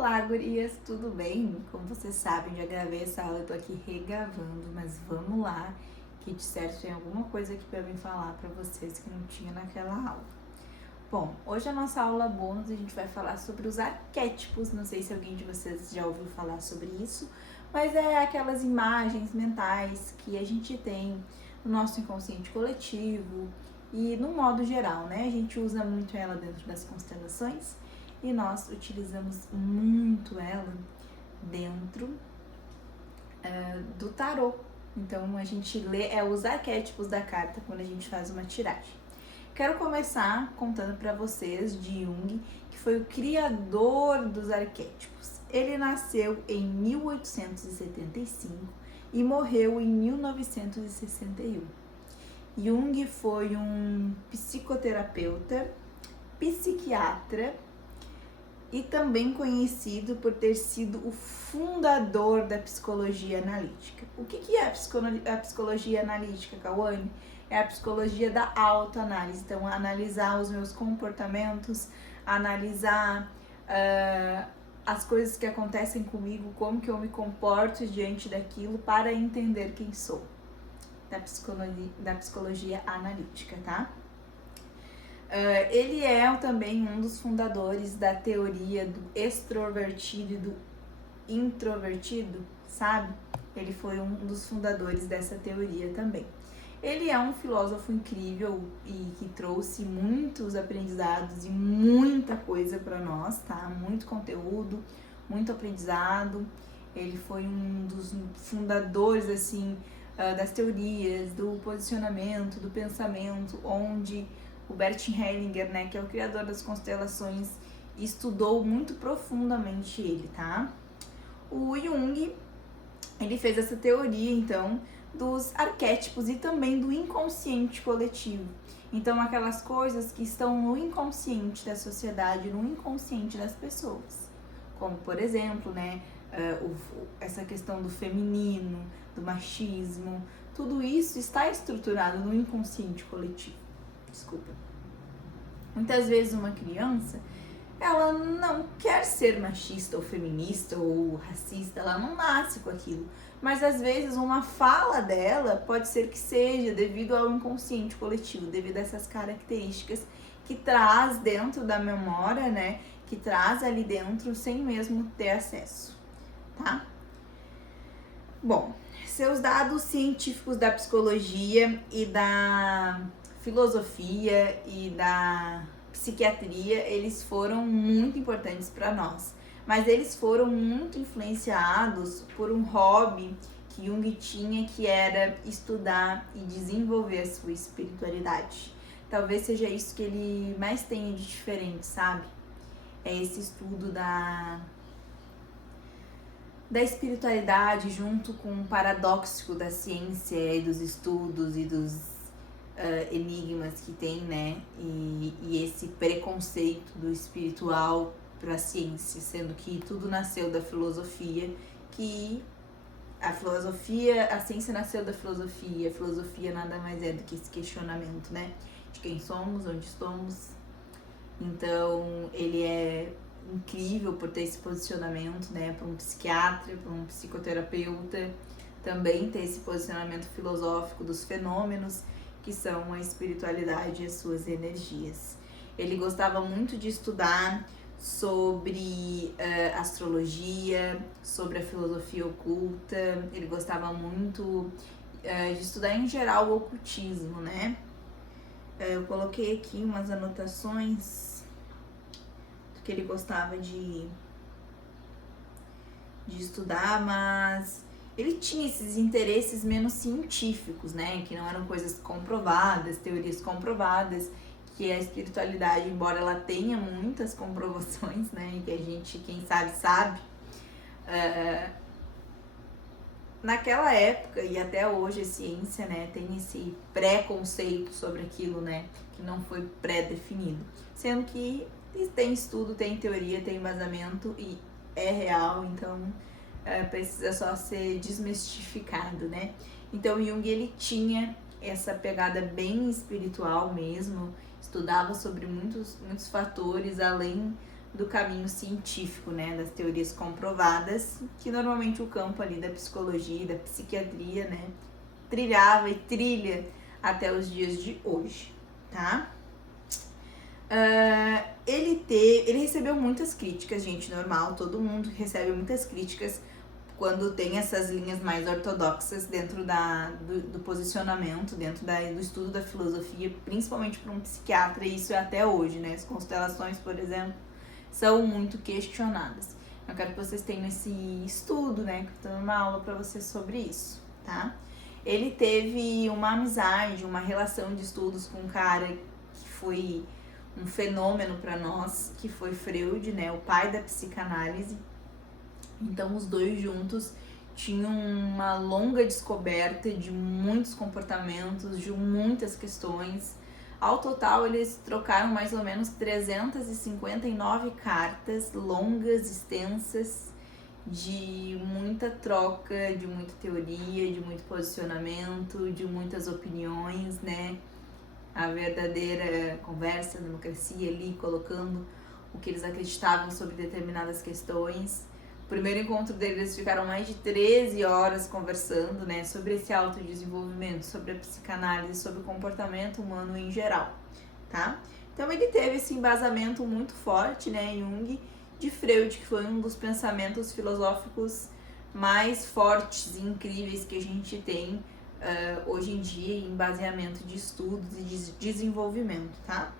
Olá, gurias, tudo bem? Como vocês sabem, já gravei essa aula, eu tô aqui regravando, mas vamos lá, que de certo tem alguma coisa aqui pra mim falar pra vocês que não tinha naquela aula. Bom, hoje a nossa aula bônus a gente vai falar sobre os arquétipos, não sei se alguém de vocês já ouviu falar sobre isso, mas é aquelas imagens mentais que a gente tem no nosso inconsciente coletivo e no modo geral, né? A gente usa muito ela dentro das constelações e nós utilizamos muito ela dentro do tarô. Então a gente lê os arquétipos da carta quando a gente faz uma tiragem. Quero começar contando para vocês de Jung, que foi o criador dos arquétipos. Ele nasceu em 1875 e morreu em 1961. Jung foi um psicoterapeuta, psiquiatra e também conhecido por ter sido o fundador da psicologia analítica. O que é a psicologia analítica, Cauane? É a psicologia da autoanálise. Então, analisar os meus comportamentos, analisar as coisas que acontecem comigo, como que eu me comporto diante daquilo para entender quem sou. Da psicologia analítica, tá? Ele é também um dos fundadores da teoria do extrovertido e do introvertido, sabe? Ele foi um dos fundadores dessa teoria também. Ele é um filósofo incrível e que trouxe muitos aprendizados e muita coisa para nós, tá? Muito conteúdo, muito aprendizado. Ele foi um dos fundadores, assim, das teorias, do posicionamento, do pensamento, onde o Bert Hellinger, né, que é o criador das constelações, estudou muito profundamente ele, tá? O Jung, ele fez essa teoria, então, dos arquétipos e também do inconsciente coletivo. Então, aquelas coisas que estão no inconsciente da sociedade, no inconsciente das pessoas. Como, por exemplo, né, essa questão do feminino, do machismo, tudo isso está estruturado no inconsciente coletivo. Desculpa. Muitas vezes uma criança, ela não quer ser machista ou feminista ou racista, ela não nasce com aquilo. Mas às vezes uma fala dela pode ser que seja devido ao inconsciente coletivo, devido a essas características que traz dentro da memória, né? Que traz ali dentro sem mesmo ter acesso, tá? Bom, seus dados científicos da psicologia e da filosofia e da psiquiatria, eles foram muito importantes para nós, mas eles foram muito influenciados por um hobby que Jung tinha, que era estudar e desenvolver a sua espiritualidade. Talvez seja isso que ele mais tenha de diferente, sabe? É esse estudo da espiritualidade junto com o paradoxo da ciência e dos estudos e dos enigmas que tem, né? E esse preconceito do espiritual para a ciência, sendo que tudo nasceu da filosofia, que a ciência nasceu da filosofia, a filosofia nada mais é do que esse questionamento, né? De quem somos, onde estamos. Então, ele é incrível por ter esse posicionamento, né? Para um psiquiatra, para um psicoterapeuta, também ter esse posicionamento filosófico dos fenômenos que são a espiritualidade e as suas energias. Ele gostava muito de estudar sobre astrologia, sobre a filosofia oculta, ele gostava muito de estudar em geral o ocultismo, né? Eu coloquei aqui umas anotações do que ele gostava de estudar, mas ele tinha esses interesses menos científicos, né? Que não eram coisas comprovadas, teorias comprovadas, que a espiritualidade, embora ela tenha muitas comprovações, né? E que a gente, quem sabe, naquela época e até hoje a ciência, né, tem esse preconceito sobre aquilo, né? Que não foi pré-definido. Sendo que tem estudo, tem teoria, tem embasamento e é real, então precisa só ser desmistificado, né? Então Jung, ele tinha essa pegada bem espiritual mesmo, estudava sobre muitos fatores além do caminho científico, né, das teorias comprovadas, que normalmente o campo ali da psicologia e da psiquiatria, né, trilhava e trilha até os dias de hoje, tá? Ele recebeu muitas críticas, gente, normal, todo mundo recebe muitas críticas quando tem essas linhas mais ortodoxas dentro do posicionamento, dentro do estudo da filosofia, principalmente para um psiquiatra, e isso é até hoje, né? As constelações, por exemplo, são muito questionadas. Eu quero que vocês tenham esse estudo, né? Que eu tô numa aula para vocês sobre isso, tá? Ele teve uma amizade, uma relação de estudos com um cara que foi um fenômeno para nós, que foi Freud, né? O pai da psicanálise. Então, os dois juntos tinham uma longa descoberta de muitos comportamentos, de muitas questões. Ao total, eles trocaram mais ou menos 359 cartas longas, extensas, de muita troca, de muita teoria, de muito posicionamento, de muitas opiniões, né? A verdadeira conversa, a democracia ali, colocando o que eles acreditavam sobre determinadas questões. O primeiro encontro deles, eles ficaram mais de 13 horas conversando, né, sobre esse autodesenvolvimento, sobre a psicanálise, sobre o comportamento humano em geral, tá? Então ele teve esse embasamento muito forte, né, Jung, de Freud, que foi um dos pensamentos filosóficos mais fortes e incríveis que a gente tem hoje em dia em baseamento de estudos e de desenvolvimento, tá?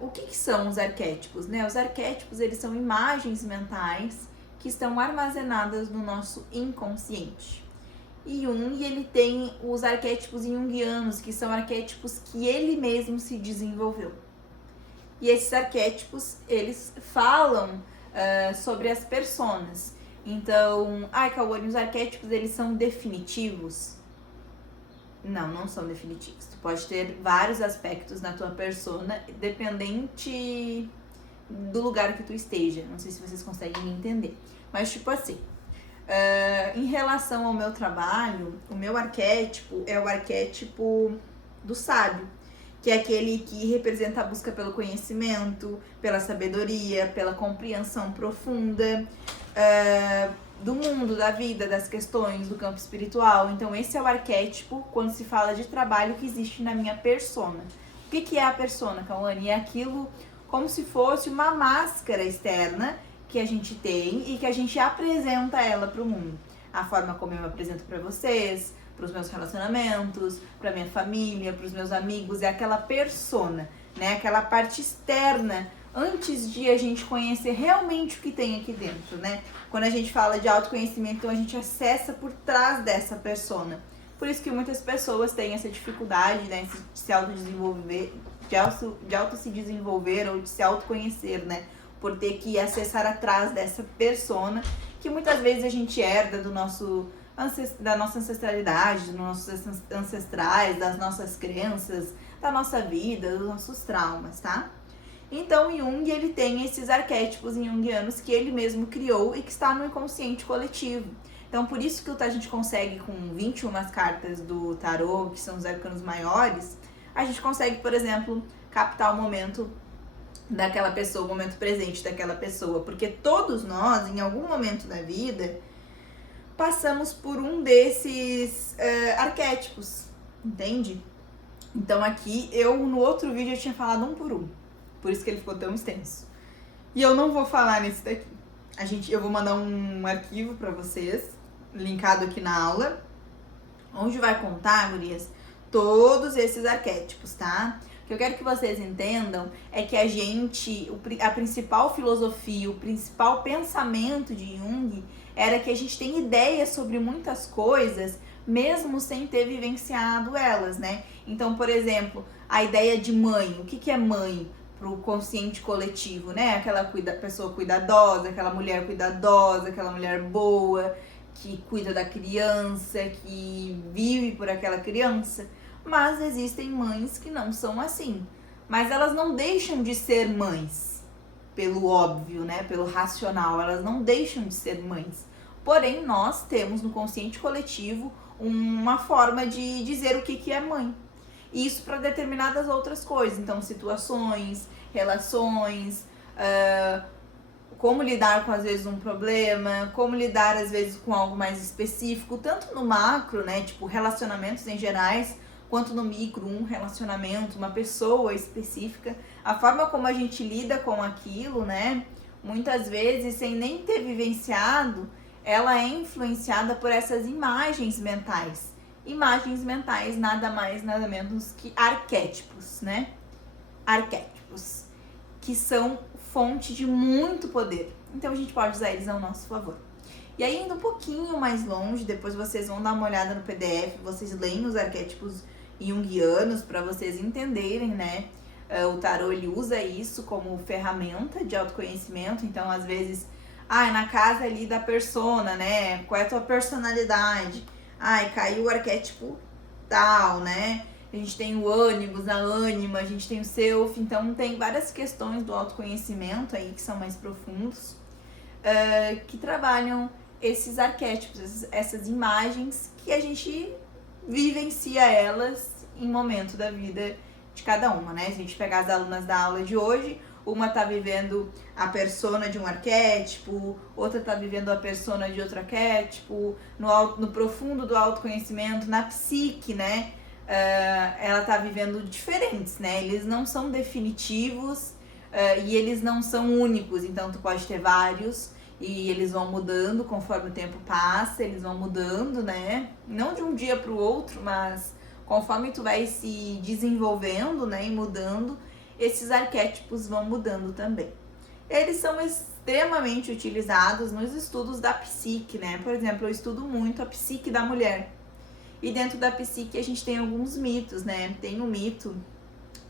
O que são os arquétipos, né? Os arquétipos, eles são imagens mentais que estão armazenadas no nosso inconsciente. E Jung, ele tem os arquétipos junguianos, que são arquétipos que ele mesmo se desenvolveu. E esses arquétipos, eles falam sobre as personas. Então, Cauane, os arquétipos, eles são definitivos? Não, não são definitivos. Tu pode ter vários aspectos na tua persona, dependente do lugar que tu esteja. Não sei se vocês conseguem me entender. Mas, tipo assim, em relação ao meu trabalho, o meu arquétipo é o arquétipo do sábio, que é aquele que representa a busca pelo conhecimento, pela sabedoria, pela compreensão profunda do mundo, da vida, das questões, do campo espiritual. Então esse é o arquétipo, quando se fala de trabalho, que existe na minha persona. O que é a persona, Cauane? É aquilo como se fosse uma máscara externa que a gente tem e que a gente apresenta ela para o mundo. A forma como eu me apresento para vocês, para os meus relacionamentos, para minha família, para os meus amigos, é aquela persona, né? Aquela parte externa, antes de a gente conhecer realmente o que tem aqui dentro, né? Quando a gente fala de autoconhecimento, então a gente acessa por trás dessa persona. Por isso que muitas pessoas têm essa dificuldade, né, de se autodesenvolver, de auto se desenvolver ou de se autoconhecer, né? Por ter que acessar atrás dessa persona, que muitas vezes a gente herda da nossa ancestralidade, dos nossos ancestrais, das nossas crenças, da nossa vida, dos nossos traumas, tá? Então, Jung, ele tem esses arquétipos junguianos que ele mesmo criou e que está no inconsciente coletivo. Então, por isso que a gente consegue, com 21 cartas do tarô, que são os arcanos maiores, a gente consegue, por exemplo, captar o momento daquela pessoa, o momento presente daquela pessoa. Porque todos nós, em algum momento da vida, passamos por um desses arquétipos, entende? Então, aqui, no outro vídeo, eu tinha falado um por um. Por isso que ele ficou tão extenso. E eu não vou falar nesse daqui. Eu vou mandar um arquivo para vocês, linkado aqui na aula, onde vai contar, gurias, todos esses arquétipos, tá? O que eu quero que vocês entendam é que a principal filosofia, o principal pensamento de Jung era que a gente tem ideias sobre muitas coisas, mesmo sem ter vivenciado elas, né? Então, por exemplo, a ideia de mãe. O que é mãe? Pro consciente coletivo, né? Aquela pessoa cuidadosa, aquela mulher cuidadosa, aquela mulher boa, que cuida da criança, que vive por aquela criança. Mas existem mães que não são assim. Mas elas não deixam de ser mães, pelo óbvio, né? Pelo racional, elas não deixam de ser mães. Porém, nós temos no consciente coletivo uma forma de dizer o que é mãe. Isso para determinadas outras coisas, então situações, relações, como lidar com às vezes um problema, como lidar às vezes com algo mais específico, tanto no macro, né, tipo relacionamentos em gerais, quanto no micro, um relacionamento, uma pessoa específica, a forma como a gente lida com aquilo, né, muitas vezes sem nem ter vivenciado, ela é influenciada por essas imagens mentais. Imagens mentais nada mais, nada menos que arquétipos, né? Arquétipos, que são fonte de muito poder. Então a gente pode usar eles ao nosso favor. E aí, indo um pouquinho mais longe, depois vocês vão dar uma olhada no PDF, vocês leem os arquétipos junguianos para vocês entenderem, né? O tarô, ele usa isso como ferramenta de autoconhecimento. Então, às vezes, na casa ali da persona, né? Qual é a tua personalidade? Caiu o arquétipo tal, né? A gente tem o ânimos, a ânima, a gente tem o self. Então, tem várias questões do autoconhecimento aí que são mais profundos, que trabalham esses arquétipos, essas imagens que a gente vivencia elas em momento da vida de cada uma, né? Se a gente pegar as alunas da aula de hoje, uma tá vivendo a persona de um arquétipo, outra tá vivendo a persona de outro arquétipo, no profundo do autoconhecimento, na psique, né? Ela tá vivendo diferentes, né? Eles não são definitivos e eles não são únicos, então tu pode ter vários e eles vão mudando conforme o tempo passa, eles vão mudando, né? Não de um dia pro outro, mas conforme tu vai se desenvolvendo, né, e mudando, esses arquétipos vão mudando também. Eles são extremamente utilizados nos estudos da psique, né? Por exemplo, eu estudo muito a psique da mulher. E dentro da psique a gente tem alguns mitos, né? Tem o mito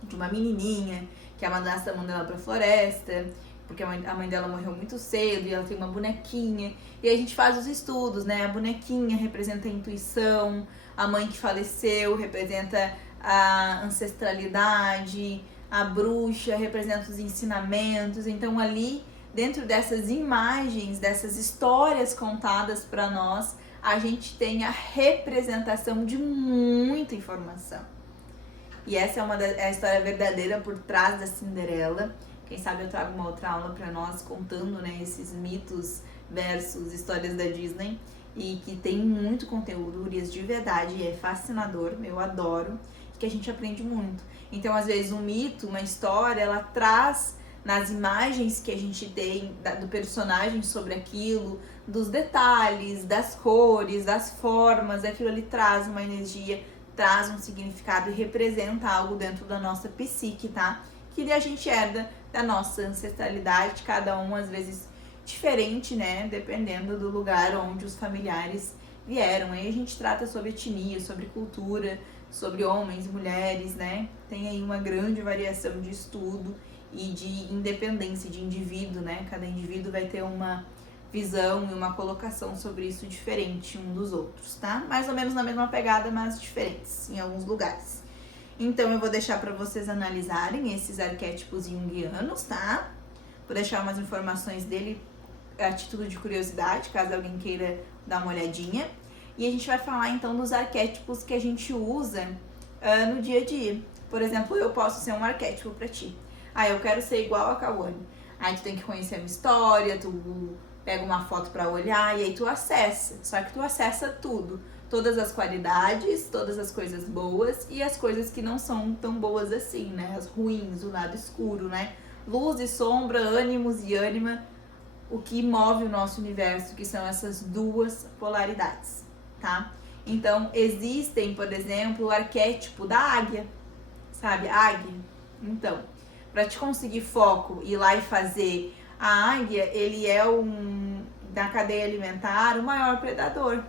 de uma menininha que a madrasta manda ela pra floresta, porque a mãe dela morreu muito cedo e ela tem uma bonequinha. E aí a gente faz os estudos, né? A bonequinha representa a intuição, a mãe que faleceu representa a ancestralidade, a bruxa representa os ensinamentos. Então ali, dentro dessas imagens, dessas histórias contadas para nós, a gente tem a representação de muita informação. E essa é a história verdadeira por trás da Cinderela. Quem sabe eu trago uma outra aula para nós contando, né, esses mitos versus histórias da Disney, e que tem muito conteúdo, Urias, de verdade, e é fascinador, eu adoro, que a gente aprende muito. Então, às vezes, um mito, uma história, ela traz nas imagens que a gente tem do personagem sobre aquilo, dos detalhes, das cores, das formas, aquilo ali traz uma energia, traz um significado e representa algo dentro da nossa psique, tá? Que a gente herda da nossa ancestralidade, cada um às vezes diferente, né? Dependendo do lugar onde os familiares vieram. Aí a gente trata sobre etnia, sobre cultura, sobre homens, mulheres, né? Tem aí uma grande variação de estudo e de independência de indivíduo, né? Cada indivíduo vai ter uma visão e uma colocação sobre isso diferente um dos outros, tá? Mais ou menos na mesma pegada, mas diferentes em alguns lugares. Então eu vou deixar para vocês analisarem esses arquétipos junguianos, tá? Vou deixar umas informações dele a título de curiosidade, caso alguém queira dar uma olhadinha. E a gente vai falar então dos arquétipos que a gente usa no dia a dia. Por exemplo, eu posso ser um arquétipo para ti. Eu quero ser igual a Cauane. Aí tu tem que conhecer a minha história, tu pega uma foto para olhar e aí tu acessa. Só que tu acessa tudo. Todas as qualidades, todas as coisas boas e as coisas que não são tão boas assim, né? As ruins, o lado escuro, né? Luz e sombra, ânimos e ânima, o que move o nosso universo, que são essas duas polaridades, tá? Então, existem, por exemplo, o arquétipo da águia, sabe? Águia. Então, para te conseguir foco, ir lá e fazer, a águia, ele é da cadeia alimentar, o maior predador.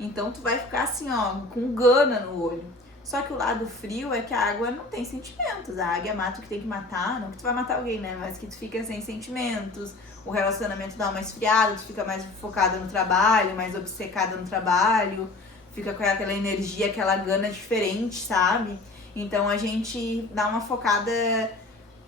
Então, tu vai ficar assim, ó, com gana no olho. Só que o lado frio é que a água não tem sentimentos. A águia mata o que tem que matar, não que tu vai matar alguém, né? Mas que tu fica sem sentimentos, o relacionamento dá uma esfriada, tu fica mais focada no trabalho, mais obcecada no trabalho, fica com aquela energia, aquela gana diferente, sabe? Então a gente dá uma focada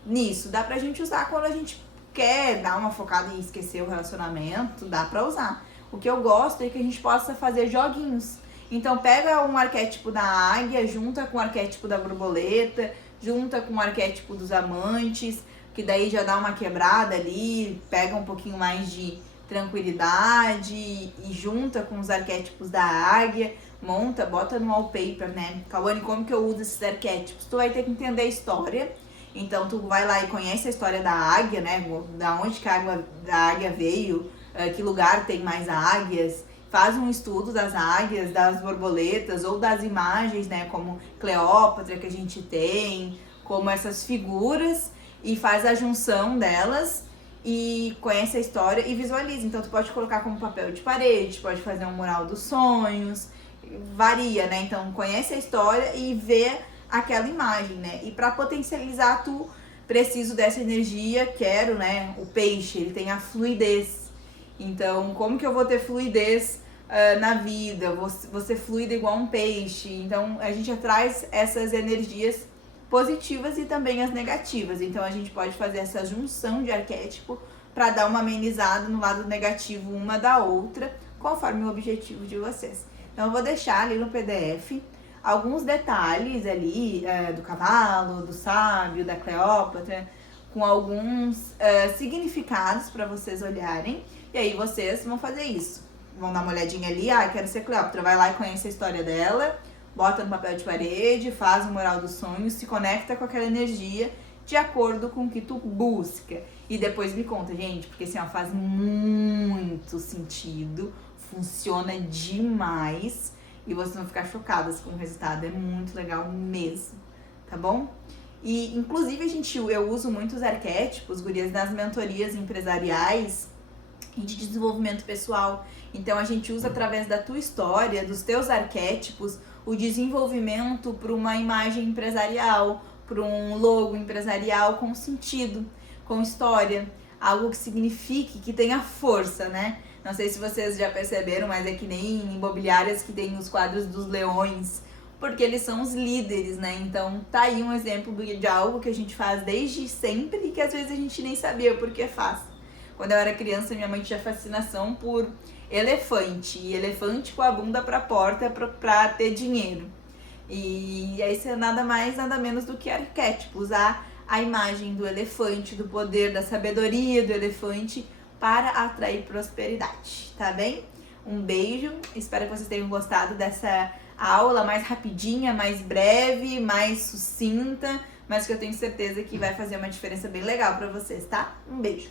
nisso. Dá pra gente usar quando a gente quer dar uma focada e esquecer o relacionamento, dá pra usar. O que eu gosto é que a gente possa fazer joguinhos. Então pega um arquétipo da águia, junta com o arquétipo da borboleta, junta com o arquétipo dos amantes, que daí já dá uma quebrada ali, pega um pouquinho mais de tranquilidade e junta com os arquétipos da águia, monta, bota no wallpaper, né? Cauane, como que eu uso esses arquétipos? Tu vai ter que entender a história, então tu vai lá e conhece a história da águia, né? Da onde que a águia veio, que lugar tem mais águias, faz um estudo das águias, das borboletas ou das imagens, né? Como Cleópatra que a gente tem, como essas figuras, e faz a junção delas e conhece a história e visualiza. Então tu pode colocar como papel de parede, pode fazer um mural dos sonhos, varia, né? Então conhece a história e vê aquela imagem, né? E para potencializar, tu preciso dessa energia, quero, né? O peixe, ele tem a fluidez. Então, como que eu vou ter fluidez na vida? Vou ser fluida igual um peixe. Então, a gente traz essas energias positivas e também as negativas. Então, a gente pode fazer essa junção de arquétipo para dar uma amenizada no lado negativo uma da outra, conforme o objetivo de vocês. Então, eu vou deixar ali no PDF alguns detalhes ali do cavalo, do sábio, da Cleópatra, com alguns significados para vocês olharem. E aí vocês vão fazer isso. Vão dar uma olhadinha ali, quero ser Cleópatra. Vai lá e conhece a história dela, bota no papel de parede, faz o mural dos sonhos, se conecta com aquela energia de acordo com o que tu busca. E depois me conta, gente, porque assim, faz muito sentido, funciona demais e vocês vão ficar chocadas com o resultado. É muito legal mesmo, tá bom? E inclusive eu uso muitos arquétipos, gurias, nas mentorias empresariais e de desenvolvimento pessoal. Então a gente usa através da tua história, dos teus arquétipos, o desenvolvimento para uma imagem empresarial, para um logo empresarial com sentido, com história, algo que signifique, que tenha força, né? Não sei se vocês já perceberam, mas é que nem em imobiliárias que tem os quadros dos leões, porque eles são os líderes, né? Então tá aí um exemplo de algo que a gente faz desde sempre e que às vezes a gente nem sabia por que faz. Quando eu era criança, minha mãe tinha fascinação por elefante, e elefante com a bunda pra porta pra ter dinheiro. E aí isso é nada mais, nada menos do que arquétipo, usar a imagem do elefante, do poder, da sabedoria do elefante para atrair prosperidade, tá bem? Um beijo, espero que vocês tenham gostado dessa aula mais rapidinha, mais breve, mais sucinta, mas que eu tenho certeza que vai fazer uma diferença bem legal para vocês, tá? Um beijo!